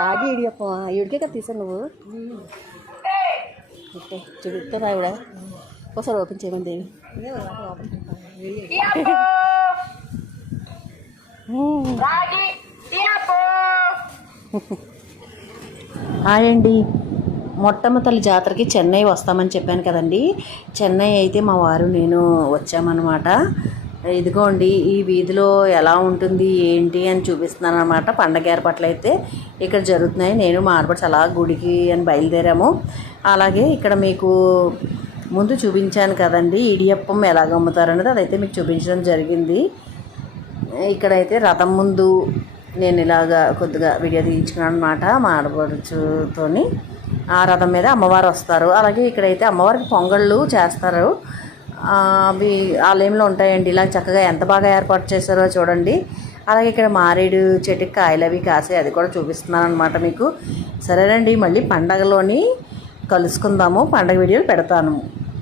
రాగి ఇడియప్ప ఇడికే కదా తీసాను నువ్వు చూపిస్తా ఆవిడ ఒకసారి ఓపెన్ చేయమని దేవి హాయ్ అండి. మొట్టమొదటి జాతరకి చెన్నై వస్తామని చెప్పాను కదండి. చెన్నై అయితే మా వారు నేను వచ్చామన్నమాట. ఇదిగోండి ఈ వీధిలో ఎలా ఉంటుంది ఏంటి అని చూపిస్తున్నాను అనమాట. పండగ ఏర్పాట్లు అయితే ఇక్కడ జరుగుతున్నాయి. నేను మా ఆడపడుచు అలా గుడికి అని బయలుదేరాము. అలాగే ఇక్కడ మీకు ముందు చూపించాను కదండి ఇడియప్పం ఎలాగ అమ్ముతారనేది, అదైతే మీకు చూపించడం జరిగింది. ఇక్కడైతే రథం ముందు నేను ఇలాగా కొద్దిగా వీడియో తీయించుకున్నాను అనమాట మా ఆడపడుచుతోని. ఆ రథం మీద అమ్మవారు వస్తారు. అలాగే ఇక్కడైతే అమ్మవారికి పొంగళ్ళు చేస్తారు. అవి ఆలయంలో ఉంటాయండి. ఇలా చక్కగా ఎంత బాగా ఏర్పాటు చేశారో చూడండి. అలాగే ఇక్కడ మారేడు చెట్టుకి కాయలు అవి కాసే, అది కూడా చూపిస్తున్నాను అనమాట మీకు. సరేనండి, మళ్ళీ పండగలోని కలుసుకుందాము. పండగ వీడియోలు పెడతాను.